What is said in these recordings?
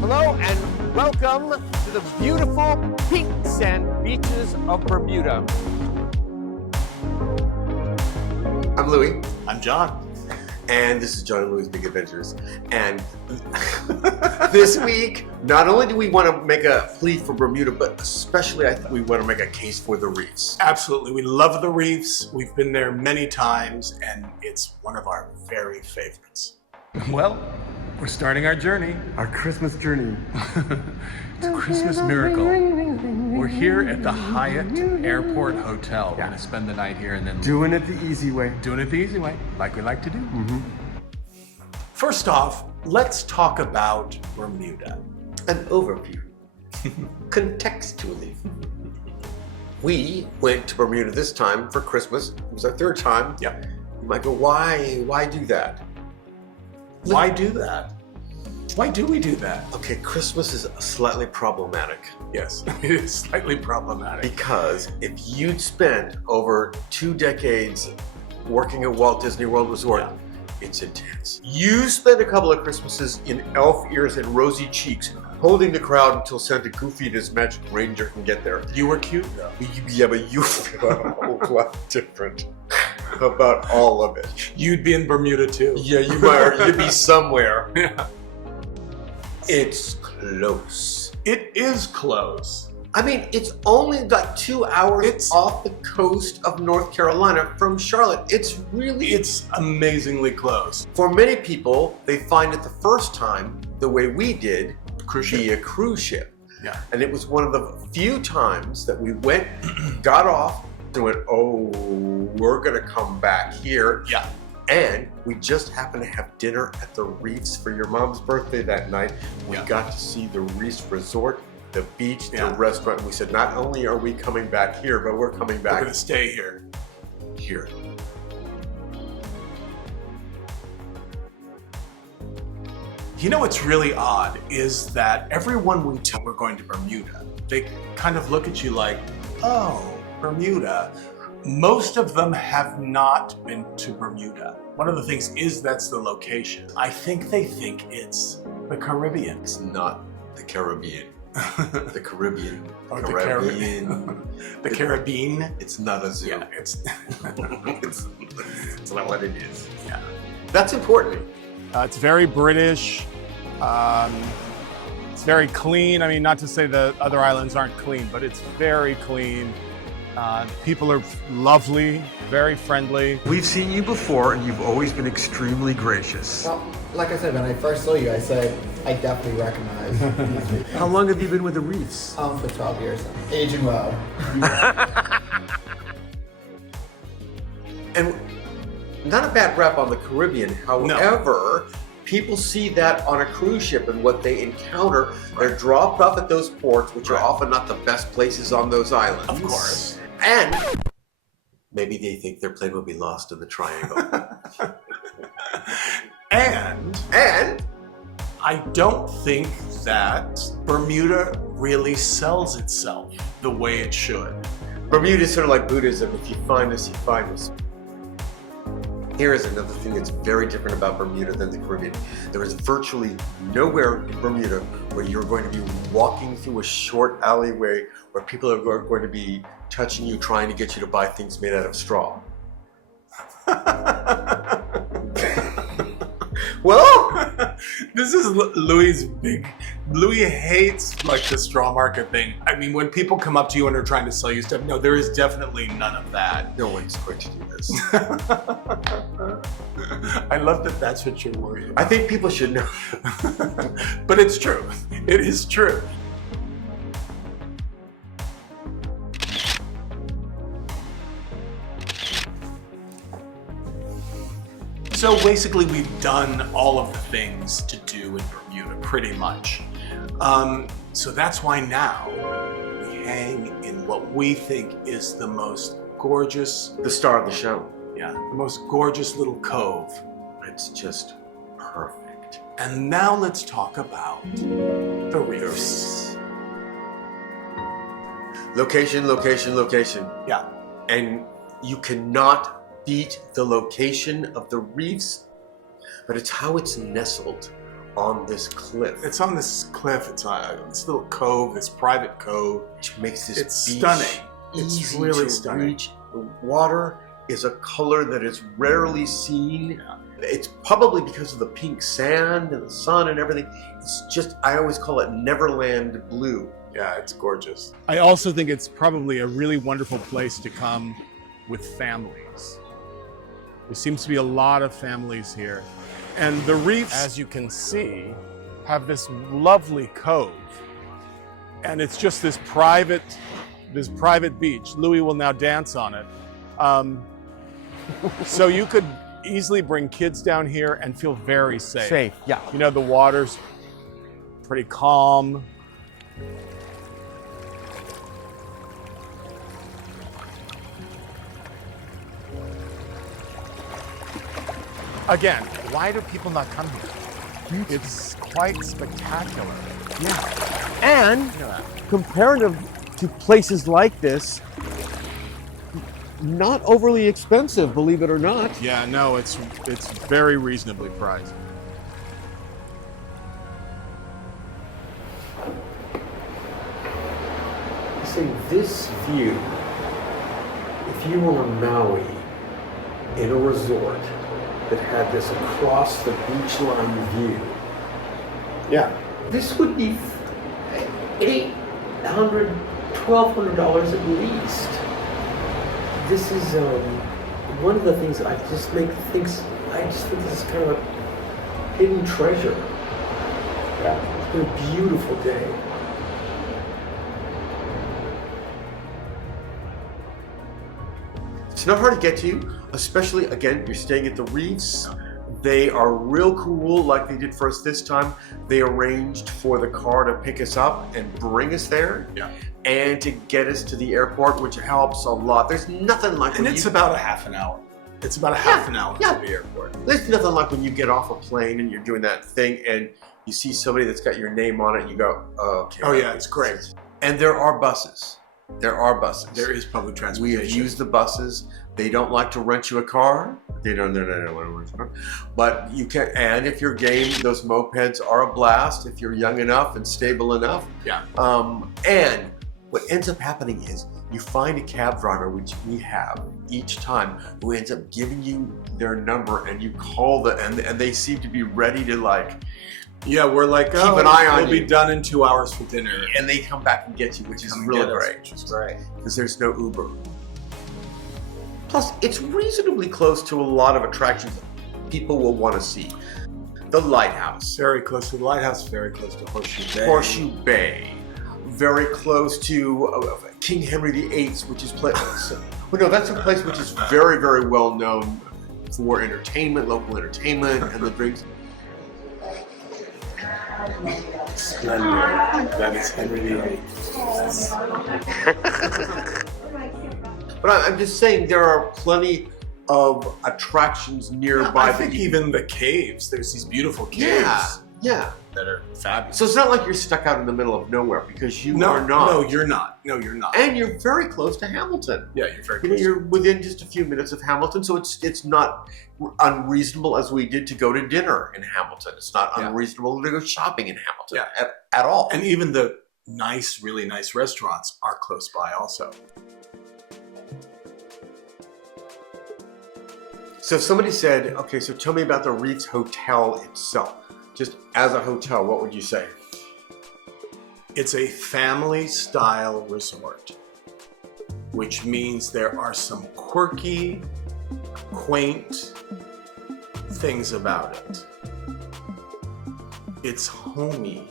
Hello and welcome to the beautiful pink sand beaches of Bermuda. I'm Louie. I'm John. And this is John and Louie's Big Adventures. And this week, not only do we want to make a plea for Bermuda, but especially I think we want to make a case for the Reefs. Absolutely. We love the Reefs. We've been there many times, and it's one of our very favorites. Well, we're starting our journey. Our Christmas journey. It's a Christmas miracle. We're here at the Hyatt Airport Hotel. We're gonna spend the night here and then Doing it the easy way. doing it the easy way, like we like to do. First off, let's talk about Bermuda. An overview. Contextually. We went to Bermuda this time for Christmas. It was our third time. Yeah. You might go, why do that? Why do that? Why do we do that? Okay, Christmas is slightly problematic. Yes, it is slightly problematic. Because if you'd spent over 2 decades working at Walt Disney World Resort, it's intense. You spent a couple of Christmases in elf ears and rosy cheeks, holding the crowd until Santa Goofy and his magic ranger can get there. You were cute though. Yeah, but you feel a whole lot different about all of it. You'd be in Bermuda too. Yeah, you might. You'd be somewhere. Yeah. It's close. It is close. I mean, it's only like 2 hours off the coast of North Carolina from Charlotte. It's amazingly close. For many people, they find it the first time the way we did, via cruise ship. Yeah. And it was one of the few times that we went, got off, and went, oh, we're gonna come back here. Yeah. And we just happened to have dinner at the Reefs for your mom's birthday that night. We got to see the Reefs Resort, the beach, the restaurant. We said, not only are we coming back here, but we're coming back. We're gonna stay here. Here. You know what's really odd is that everyone we tell we're going to Bermuda, they kind of look at you like, oh, Bermuda. Most of them have not been to Bermuda. One of the things is that's the location. I think they think it's the Caribbean. It's not the Caribbean. The Caribbean. Or Caribbean. The Caribbean. It's not a zoo. Yeah, it's not what it is. Yeah. That's important. It's very British. It's very clean. I mean, not to say the other islands aren't clean, but it's very clean. People are lovely, very friendly. We've seen you before and you've always been extremely gracious. Well, like I said, when I first saw you, I said, I definitely recognize these people. How long have you been with the Reefs? For 12 years. Aging well. And not a bad rep on the Caribbean. However, people see that on a cruise ship and what they encounter. They're dropped off at those ports, which are often not the best places on those islands. Of course. And maybe they think their plane will be lost in the triangle. And I don't think that Bermuda really sells itself the way it should. Bermuda is sort of like Buddhism. If you find us, you find us. Here is another thing that's very different about Bermuda than the Caribbean. There is virtually nowhere in Bermuda where you're going to be walking through a short alleyway where people are going to be touching you, trying to get you to buy things made out of straw. Well, this is Louis hates like the straw market thing. I mean, when people come up to you and are trying to sell you stuff, no, there is definitely none of that. No one's going to do this. I love that that's what you're worried about. I think people should know. But it's true. It is true. So basically, we've done all of the things to do in Bermuda, pretty much. So that's why now we hang in what we think is the most gorgeous... The star of the show. Yeah, the most gorgeous little cove. It's just perfect. And now let's talk about the Reefs. Location, location, location. Yeah. And you cannot beat the location of the Reefs, but it's how it's nestled on this cliff. It's on this cliff. It's on this little cove, this private cove. Which makes this It's beach stunning. It's easy really to stunning. reach. The water is a color that is rarely seen. It's probably because of the pink sand and the sun and everything. It's just, I always call it Neverland blue. Yeah, it's gorgeous. I also think it's probably a really wonderful place to come with families. There seems to be a lot of families here. And the reefs, as you can see, have this lovely cove. And it's just this private beach. Louis will now dance on it. So you could easily bring kids down here and feel very safe. Safe, yeah. You know, the water's pretty calm. Again, why do people not come here? It's quite spectacular. Yeah. And comparative to places like this, not overly expensive, believe it or not. Yeah, no, it's very reasonably priced. See, this view, if you were on Maui in a resort that had this across the beach line view, Yeah. this would be $800, $1,200 at least. This is one of the things that I just think this is kind of a hidden treasure. Yeah. It's been a beautiful day. It's not hard to get to, especially, again, you're staying at the Reefs. They are real cool, like they did for us this time. They arranged for the car to pick us up and bring us there. Yeah. And to get us to the airport, which helps a lot. There's nothing like And when it's you, about a half an hour. It's about a half an hour yeah. to the airport. there's nothing like when you get off a plane and you're doing that thing and you see somebody that's got your name on it and you go, oh, okay. Oh yeah, it's great. And there are buses. There are buses. There is public We transportation. have used the buses. They don't like to rent you a car. They don't want to rent you a car. But you can, and if you're game, those mopeds are a blast if you're young enough and stable enough. Yeah. And what ends up happening is you find a cab driver, which we have each time, who ends up giving you their number and you call and they seem to be ready to like, Yeah, we're like, Keep an eye on we'll you. be done in 2 hours for dinner. and they come back and get you, which is Come and really get us, great. which is great. Because there's no Uber. Plus, it's reasonably close to a lot of attractions people will want to see. The lighthouse, Very close to the lighthouse, very close to Horseshoe Bay. Horseshoe Bay, very close to King Henry VIII, which is well, no, that's a place which is very, very well known for entertainment, local entertainment, and the drinks. Splendid. That is Henry VIII. But I'm just saying there are plenty of attractions nearby. I think even the caves, there's these beautiful caves Yeah. that are fabulous. So it's not like you're stuck out in the middle of nowhere because you No, are not. No, you're not. No, you're not. And you're very close to Hamilton. Yeah, you're very You know, close. you're within just a few minutes of Hamilton, so it's not unreasonable as we did to go to dinner in Hamilton. It's not Yeah. unreasonable to go shopping in Hamilton at all. And even the nice, really nice restaurants are close by also. So if somebody said, okay, so tell me about the Reefs Hotel itself. Just as a hotel, what would you say? It's a family-style resort, which means there are some quirky, quaint things about it. It's homey.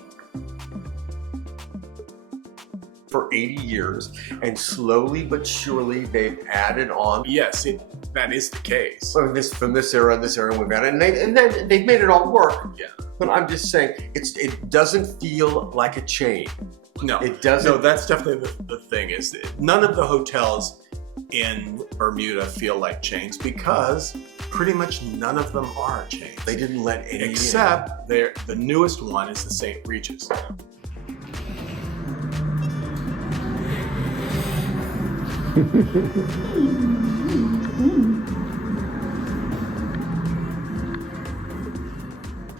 For 80 years, and slowly but surely they've added on. Yes, that is the case. From this era and this era we've added, and then they've made it all work. Yeah. But I'm just saying, it doesn't feel like a chain. No, It doesn't. No, that's definitely the thing. Is that none of the hotels in Bermuda feel like chains because pretty much none of them are chains. They didn't let any Except the newest one is the St. Regis.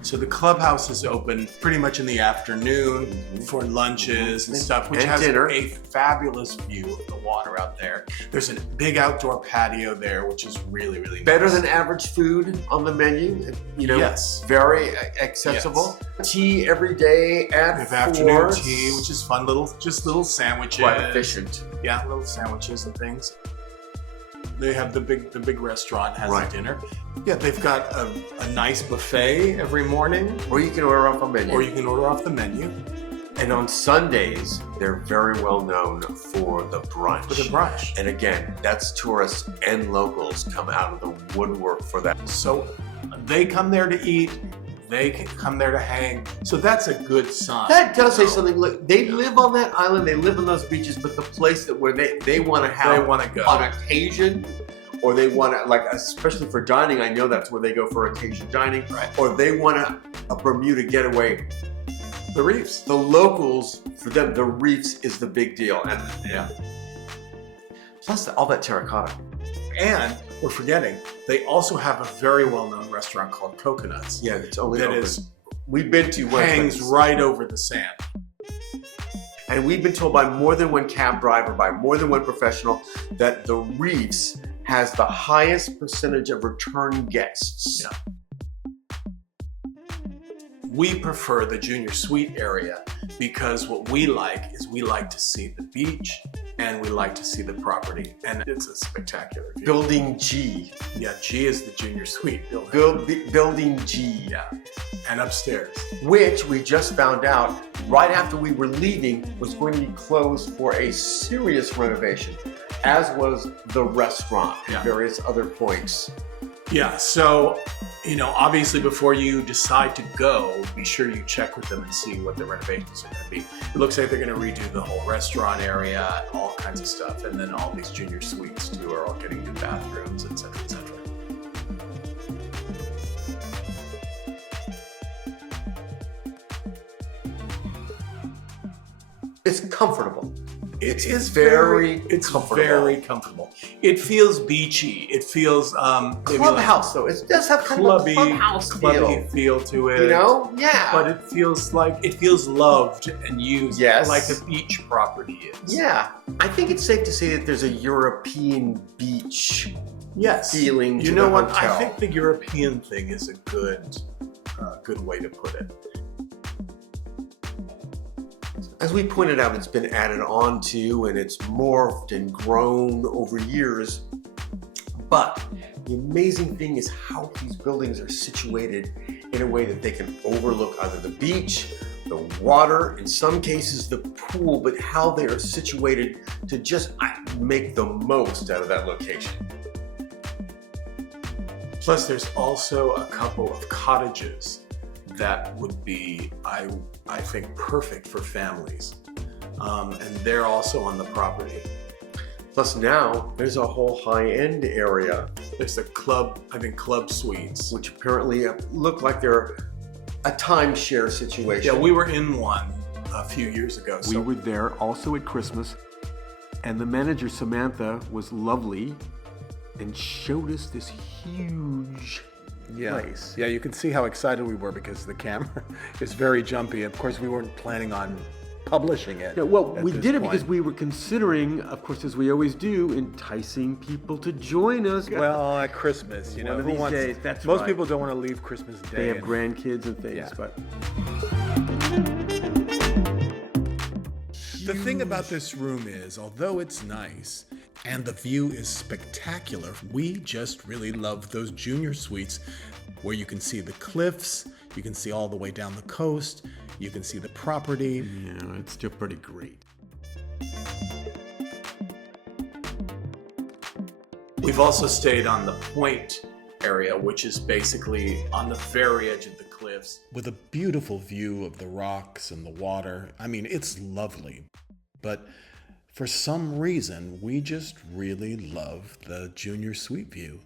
So the clubhouse is open pretty much in the afternoon for lunches and stuff, which And has dinner. a fabulous view of the water out there. There's a big outdoor patio there, which is really, really Better nice. than average food on the menu, you know, Yes. very accessible. Tea every day They at have afternoon 4. tea, which is fun, just little sandwiches. Quite efficient. Yeah, little sandwiches and things. They have the big restaurant has Right. a dinner. Yeah, they've got a nice buffet every morning, Or you can order off a menu. or you can order off the menu And on Sundays, they're very well known for the brunch. for the brunch. And again, that's tourists and locals come out of the woodwork for that. So they come there to eat, they can come there to hang. So that's a good sign. That does say So something. Look, they live on that island, they live on those beaches, but the place that where they want to have They want to go. on occasion, or they want to, like, especially for dining, I know that's where they go for occasion dining, Right. or they want a Bermuda getaway. The Reefs. The locals, for them, the Reefs is the big deal. And Yeah. plus all that terracotta. And we're forgetting, they also have a very well-known restaurant called Coconuts. Yeah, it's only That open. is We've been to one hangs place. right over the sand. And we've been told by more than one cab driver, by more than one professional, that the Reefs has the highest percentage of return guests. Yeah. We prefer the junior suite area because what we like is we like to see the beach and we like to see the property, and it's a spectacular view. Building G. Yeah, G is the junior suite building. Building G. Yeah, and upstairs. Which we just found out right after we were leaving was going to be closed for a serious renovation, as was the restaurant Yeah. and various other points. Yeah, so, you know, obviously before you decide to go, be sure you check with them and see what the renovations are going to be. It looks like they're going to redo the whole restaurant area, all kinds of stuff, and then all these junior suites too are all getting new bathrooms, etc., etc. It's comfortable. It is very it's comfortable. very comfortable. It feels beachy. It feels maybe Clubhouse, though. It does have like kind of a clubhouse clubby feel. feel to it. You know? Yeah. But it feels loved and used Yes. like a beach property is. Yeah, I think it's safe to say that there's a European beach Yes. feeling to You know the what? hotel. I think the European thing is a good way to put it. As we pointed out, it's been added on to and it's morphed and grown over years. But the amazing thing is how these buildings are situated in a way that they can overlook either the beach, the water, in some cases the pool, but how they are situated to just make the most out of that location. Plus, there's also a couple of cottages that would be, I think, perfect for families. And they're also on the property. Plus now, there's a whole high-end area, There's the club, I think, club suites. which apparently look like they're a timeshare situation. Yeah, we were in one a few years ago. We So were there also at Christmas, and the manager, Samantha, was lovely and showed us this huge place. Yeah, you can see how excited we were because the camera is very jumpy. Of course, we weren't planning on publishing it. Yeah, well, at we this did it point. because we were considering, of course, as we always do, enticing people to join us. Well, at Christmas, you know, One of who these wants- days, that's most right. people don't want to leave Christmas Day. They have and- grandkids and things, Yeah. but The thing about this room is, although it's nice and the view is spectacular, we just really love those junior suites where you can see the cliffs, you can see all the way down the coast, you can see the property. yeah, it's still pretty great. we've also stayed on the point area, which is basically on the very edge of the cliffs. With a beautiful view of the rocks and the water. I mean, it's lovely. But for some reason, we just really love the junior suite view.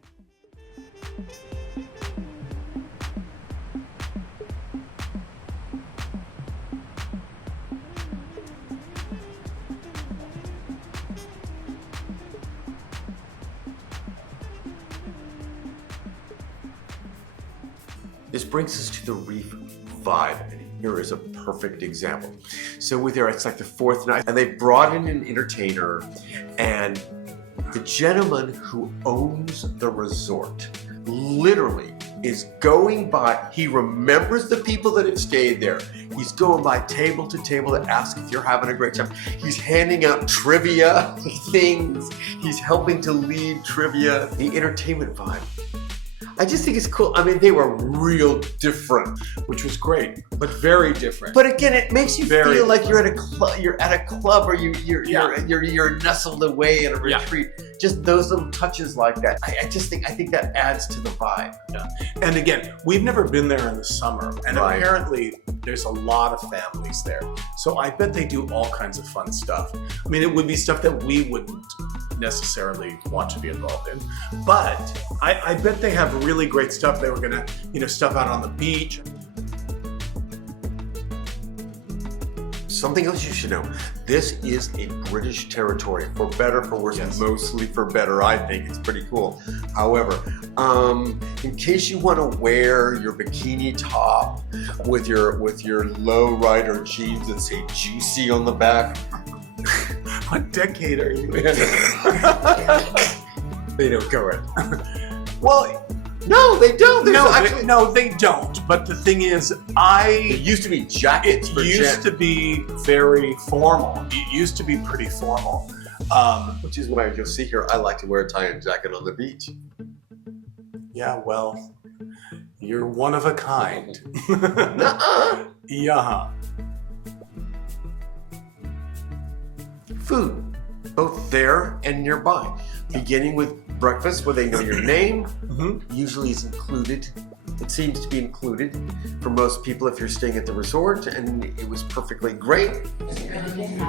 This brings us to the Reef Vibe. And here is a perfect example. So we're there, it's like the 4th night, and they brought in an entertainer, and the gentleman who owns the resort literally is going by, he remembers the people that have stayed there. He's going by table to table to ask if you're having a great time. He's handing out trivia things. He's helping to lead trivia. The entertainment vibe, I just think it's cool. I mean, they were real different, which was great, but very different. but again, it makes you feel like you're at a club. You're at a club, or you're nestled away in a retreat. Just those little touches like that. I think that adds to the vibe. Yeah. And again, we've never been there in the summer, and apparently there's a lot of families there. So I bet they do all kinds of fun stuff. I mean, it would be stuff that we wouldn't necessarily want to be involved in, but I bet they have really great stuff. They were gonna, stuff out on the beach. Something else you should know, this is a British territory, for better, for worse, mostly for better, I think. It's pretty cool. However, in case you want to wear your bikini top with your low rider jeans that say juicy on the back. What decade are you in? They don't go in. Well, no, they don't. No, they don't. But the thing is, it used to be jackets. It used to be very formal. It used to be pretty formal. Which is why you'll see here, I like to wear a tie and jacket on the beach. Yeah, well, you're one of a kind. Yeah. Food, both there and nearby. Beginning with breakfast, where they know your name, usually is included. It seems to be included for most people if you're staying at the resort, and it was perfectly great.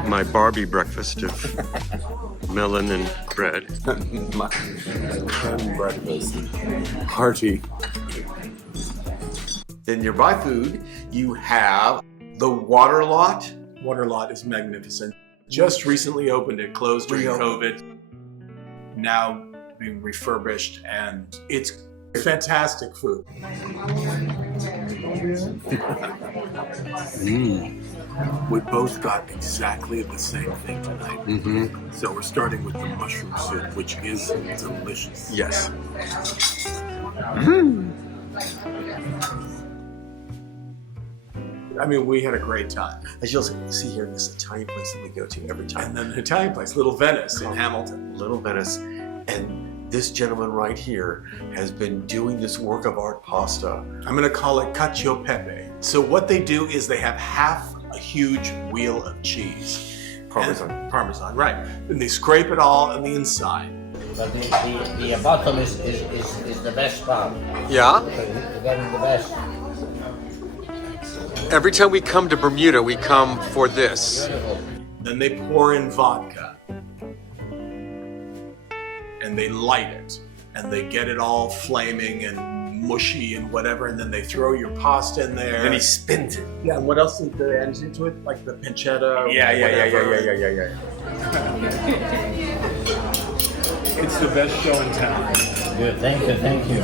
My Barbie breakfast of melon and bread. Breakfast. Hearty. Then nearby food, you have the water lot. Water lot is magnificent. Just recently opened. It closed during COVID. Now being refurbished, and it's fantastic food. We both got exactly the same thing tonight. So we're starting with the mushroom soup, which is delicious. Yes. I mean, we had a great time. As you'll see here, this Italian place that we go to every time. And then the Italian place, Little Venice in Hamilton. Little Venice. And this gentleman right here has been doing this work of art pasta. I'm going to call it cacio e pepe. So what they do is they have half a huge wheel of cheese. Parmesan, right. And they scrape it all on the inside. But the bottom is the best part. Yeah? You're getting the best. Every time we come to Bermuda, we come for this. Beautiful. Then they pour in vodka. And they light it. And they get it all flaming and mushy and whatever. And then they throw your pasta in there. And he spins it. Yeah, and what else is there adds into it? Like the pancetta? Yeah. It's the best show in town. Good. Thank you.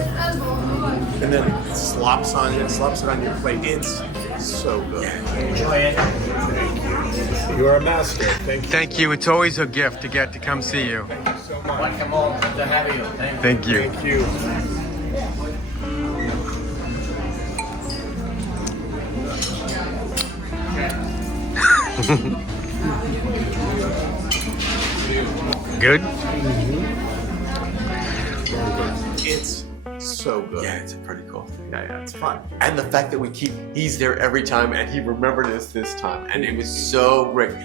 And then it slops it on your plate. It's so good. Enjoy it. You're a master. Thank you. Thank you. It's always a gift to get to come see you. Welcome all. Good to have you. Thank you. Thank you. Good? It's so good. Yeah, it's pretty cool. Yeah, it's fun. And the fact that he's there every time, and he remembered us this time, and it was so great.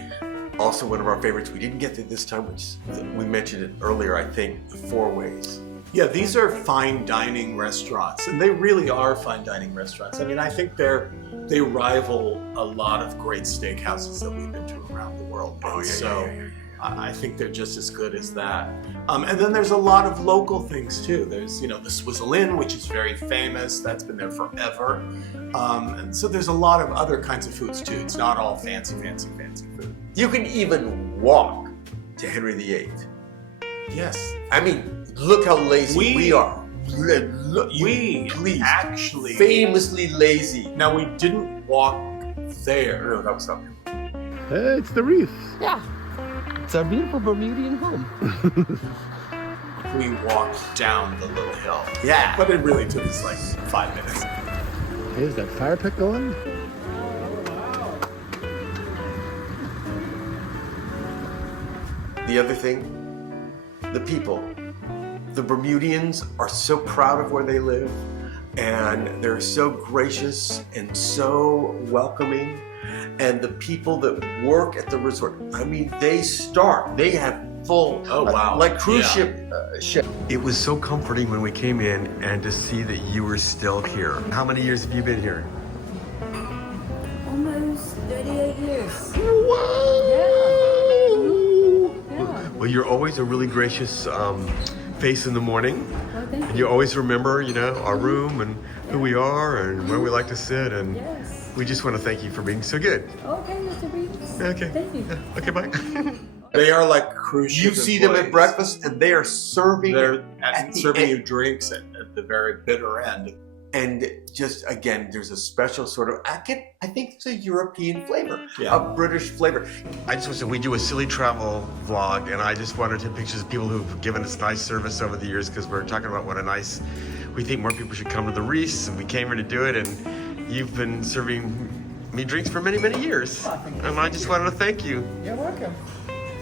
Also, one of our favorites, we didn't get to this time, which we mentioned it earlier, I think, the Four Ways. Yeah, these are fine dining restaurants, and they really are fine dining restaurants. I mean, I think they rival a lot of great steakhouses that we've been to around the world. I think they're just as good as that. And then there's a lot of local things too. There's, the Swizzle Inn, which is very famous. That's been there forever. And so there's a lot of other kinds of foods too. It's not all fancy food. You can even walk to Henry VIII. Yes. I mean, look how lazy we are. We please. actually Famously lazy. Now we didn't walk there. No, that was not him. It's the Reefs. Yeah. It's our beautiful Bermudian home. We walked down the little hill. Yeah. But it really took us like 5 minutes. Hey, is that fire pit going? The other thing, the people. The Bermudians are so proud of where they live, and they're so gracious and so welcoming. And the people that work at the resort, I mean, they have full, Oh, wow. like cruise Yeah. ship. It was so comforting when we came in and to see that you were still here. How many years have you been here? Almost 38 years. Well, you're always a really gracious face in the morning. Well, thank And you always remember, you know, our room and who we are and where we like to sit. And Yes. we just want to thank you for being so good. Okay, Mr. Reeves. Okay. Thank you. Okay, bye. They are like cruise ship You see them at employees. breakfast and they are serving. They're at the serving end. you drinks at the very bitter end. And just again, there's a special sort of, I think it's a European flavor, Yeah. a British flavor. I just want to say, we do a silly travel vlog, and I just wanted to take pictures of people who've given us nice service over the years, because we're talking about what a nice, we think more people should come to the Reefs, and we came here to do it, and you've been serving me drinks for many, many years. And I just wanted to thank you. You're welcome.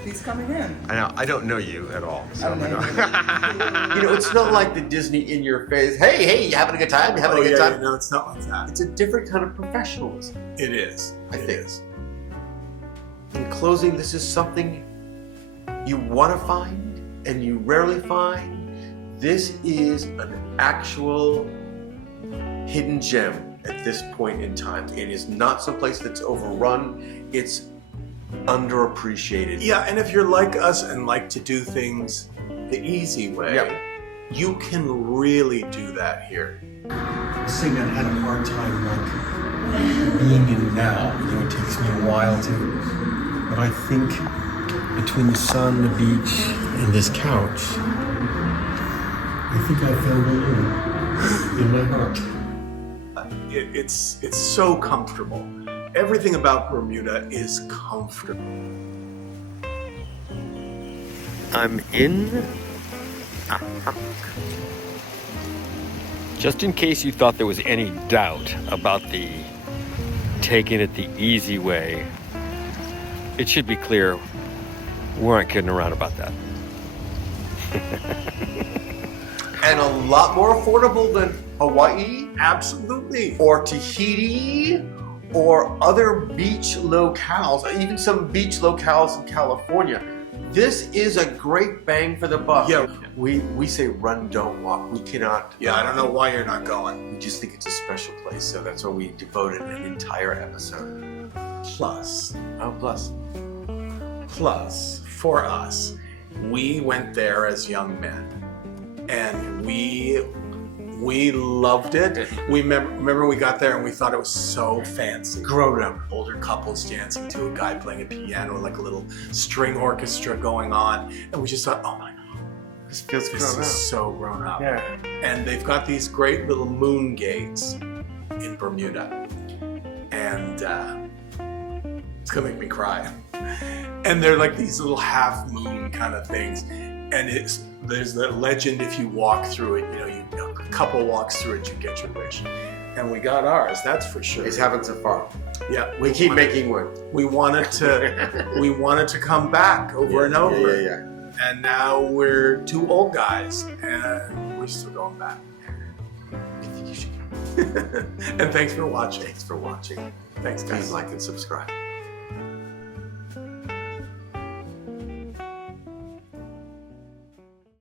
Please come again. I don't know you at all. So I don't know. you know, it's not like the Disney in your face, hey, you having a good time? You having a good time? No, it's not like that. It's a different kind of professionalism. It is. I It think. is. In closing, this is something you want to find and you rarely find. This is an actual hidden gem at this point in time. It is not someplace that's overrun. It's underappreciated. Yeah, and if you're like us and like to do things the easy way, Yep. you can really do that here. This thing I had a hard time like being in now. You know, it takes me a while to. But I think between the sun, the beach, and this couch, I think I found a home in my heart. It's so comfortable. Everything about Bermuda is comfortable. I'm in a hunk. Just in case you thought there was any doubt about the taking it the easy way, it should be clear we aren't kidding around about that. And a lot more affordable than Hawaii Absolutely. or Tahiti or other beach locales, even some beach locales in California. This is a great bang for the buck. Yeah. We say run, don't walk. We cannot. Yeah, I don't know why you're not going. We just think it's a special place, so that's why we devoted an entire episode. Plus, Oh, plus. for us, we went there as young men, and we loved it. We remember we got there and we thought it was so fancy. Grown up. Older couples dancing to a guy playing a piano, like a little string orchestra going on, and we just thought, oh my god, This feels this grown is up. so grown up. Yeah. And they've got these great little moon gates in Bermuda, and it's gonna make me cry. And they're like these little half moon kind of things, and there's the legend, if you walk through it, a couple walks through it, you get your wish. And we got ours, that's for sure. It's having so far. Yeah, We keep making one. we wanted to come back over and over. Yeah. And now we're two old guys, and we're still going back. I think you should. And thanks for watching. Thanks for watching. Thanks, Please guys. like and subscribe.